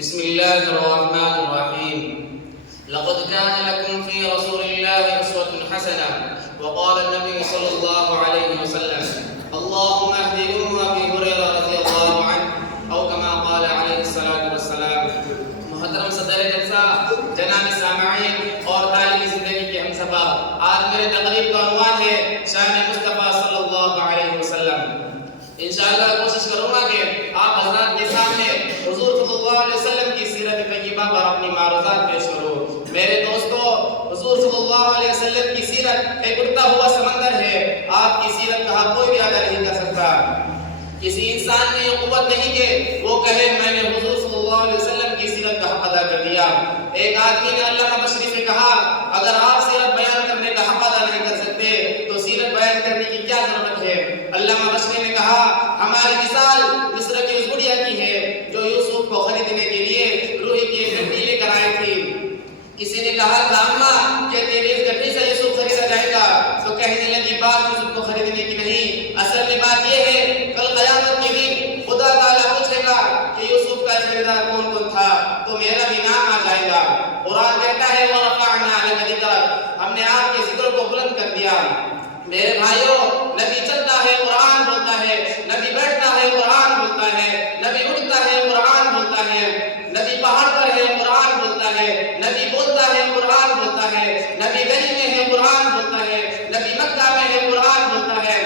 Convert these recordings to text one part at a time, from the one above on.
بسم الله الرحمن الرحيم. لقد كان لكم في رسول الله أسوة حسنة. وقال النبي صلى الله عليه وسلم: اللهم اهد أبي هريرة رضي الله عنه، أو كما قال عليه الصلاة والسلام. محترم صدر جلسہ، جناب سامعین اور تعلیمی زندگی کے ہم سبا، آج میرے تقریب کا عنوان ہے شان مصطفیٰ صلی اللہ علیہ وسلم. انشاءاللہ کوشش کروں گا کہ آپ حضرات کے سامنے حضور صلی اللہ علیہ وسلم کی سیرت طیبہ پر اپنی معروضات پیش کروں. میرے دوستو، حضور صلی اللہ علیہ وسلم کی سیرت ایک اڑتا ہوا سمندر ہے. آپ کی سیرت کا کوئی بھی ادا نہیں کر سکتا. کسی انسان میں یہ قوت نہیں کہ وہ کہے میں نے حضور صلی اللہ علیہ وسلم کی سیرت کا حق ادا کر دیا. ایک آدمی نے علامہ بشری سے کہا، اگر آپ سیرت بیان کرنے کا حق ادا نہیں کر سکتے تو سیرت بیان کرنے کی کیا ضرورت ہے؟ علامہ بشری نے کہا، ہماری مثال مصر کی اس بڑھیا کی ہے جو یوسف کو خریدنے کے لیے روحی کی ایک گٹھی لے کر آئی تھی. کسی نے کہا تھا، اماں کیا تیری اس گٹھی سے یوسف خریدا جائے گا؟ تو کہنے لگی، بات یوسف کو خریدنے کی نہیں، اصل میں بات یہ ہے کل قیامت کے دن خدا تعالیٰ پوچھے گا کہ یوسف کا خریدار کون کون تھا، تو میرا بھی نام آ جائے گا. قرآن کہتا ہے وَرَفَعْنَا لَكَ ذِكْرَكَ، ہم نے آپ کے ذکر کو بلند کر دیا. میرے بھائیوں، نبی چلتا ہے قرآن بولتا ہے، نبی بیٹھتا ہے قرآن بولتا ہے، نبی اٹھتا ہے قرآن بولتا ہے، نبی پہاڑ پر ہے قرآن بولتا ہے، نبی بولتا ہے قرآن بولتا ہے، نبی گلی میں ہے قرآن بولتا ہے، نبی مکہ میں ہے قرآن بولتا ہے،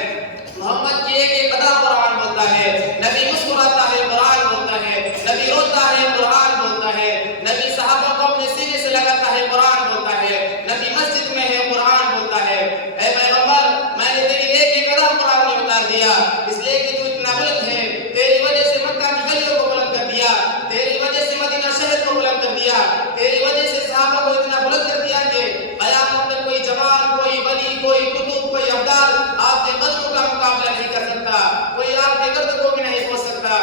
محمد کی ایک ادا قرآن بولتا ہے، نبی مسکراتا ہے قرآن بولتا ہے، نبی روتا ہے قرآن بولتا ہے، نبی صحابہ کو اپنے سینے سے لگاتا ہے قرآن بولتا ہے، نبی مسجد میں ہے قرآن بولتا ہے. اے پیغمبر، میں نے تیری ایک ادا قرآن میں اتار دیا، اس لیے کہ تو اتنا بلند ہے. تیری وجہ سے مکہ کی گلیوں کو بلند کر دیا، تیری وجہ سے مدینہ شہر کو بلند کر دیا، تیری وجہ سے صحابہ کو اتنا بلند کر دیا کہ قیامت تک کوئی جوان، کوئی ولی، کوئی قطب، کوئی ابدال آپ کے قدموں کا مقابلہ نہیں کر سکتا، کوئی آپ کے قدر کو بھی نہیں پہنچ سکتا.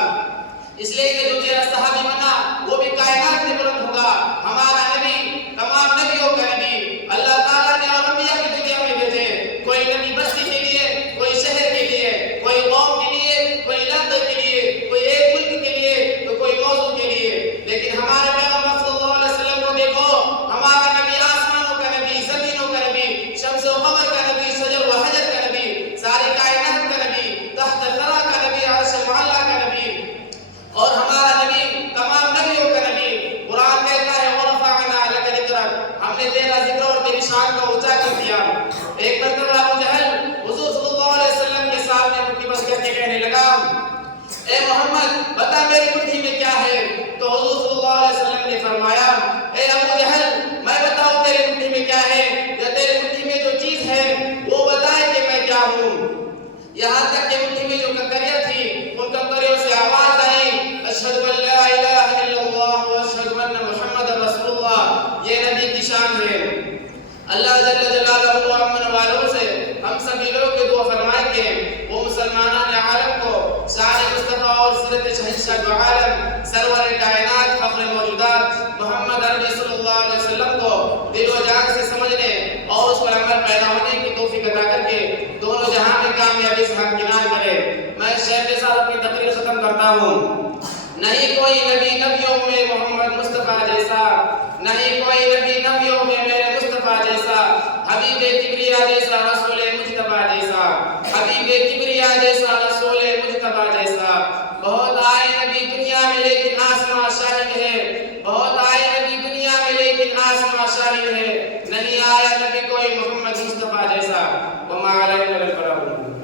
اس لیے کہ جو تیرا صحابی بنا وہ بھی کائنات سے بلند ہوگا. ہمارا نبی تمام نبیوں کا نبی، اللہ تعالیٰ نے اور انبیاء کی دنیا میں بھیجے. کوئی نبی بستی کے لیے، کوئی شہر کے لیے، کوئی قوم کے لیے، کوئی علاقے کے لیے، کوئی ایک ملک کے لیے، تو کوئی موضوع کے لیے. لیکن ہمارے پیغمبر صلی اللہ علیہ وسلم کو دیکھو، ہمارا نبی آسمانوں کا نبی، زمینوں کا نبی، شمس و قمر کا نبی، شجر و حجر کا نبی، ساری کائنات کا نبی، تحت الثرى کا نبی، عرش معلیٰ کا نبی، اور ہمارا نبی تمام نبیوں کا نبی. قرآن کہتا ہے وَرَفَعْنَا لَكَ ذِكْرَكَ، ہم نے تیرا ذکر اور تیری شان کو اونچا کر دیا. ایک مرتبہ ابو جہل حضور صلی اللہ علیہ وسلم کے سامنے مٹھی بس کر کے کہنے لگا، اے محمد بتا میری مٹھی میں کیا ہے؟ تو حضور صلی اللہ علیہ وسلم نے فرمایا، اے ابو جہل میں بتاؤں تیری مٹھی میں کیا ہے، یا تیری مٹھی میں جو چیز ہے وہ بتائے کہ میں کیا ہوں. یہاں تک کہ مٹھی میں جو ککریاں تھی ان ککریوں سے آواز آئی، اشہد ان لا الہ الا اللہ واشہد ان محمد رسول اللہ. یہ نبی کی شان ہے. اللہ جل جلالہ و امن والوں سے ہم سبھی لوگ کے دعا فرمائیں کہ وہ مسلمانان عالم کو شان مصطفیٰ اور سیرت شہنشاہ دو عالم سرور کائنات فخر موجودات محمد عربی صلی اللہ علیہ وسلم کو دل و جان سے سمجھنے اور اس پر عمل پیدا ہونے کی توفیق عطا کر کے دونوں جہاں میں کامیابی سے ہمکنار کرے. میں شیخ کے ساتھ اپنی تقریر ختم کرتا ہوں. نہیں کوئی نبی نبیوں میں محمد مصطفیٰ جیسا، نہیں کوئی نبی نبیوں میں میرے مصطفیٰ جیسا، حبیب کبریا جیسا، رسول مجتبیٰ جیسا، حبیب کبریا جیسا، رسول مجتبیٰ جیسا. بہت آئے نبی دنیا میں لیکن آسماں شاہد ہے، بہت آئے نبی دنیا میں لیکن آسماں شاہد ہے. نہیں آیا نبی کوئی محمد مصطفیٰ جیسا. وما علینا الا البلاغ.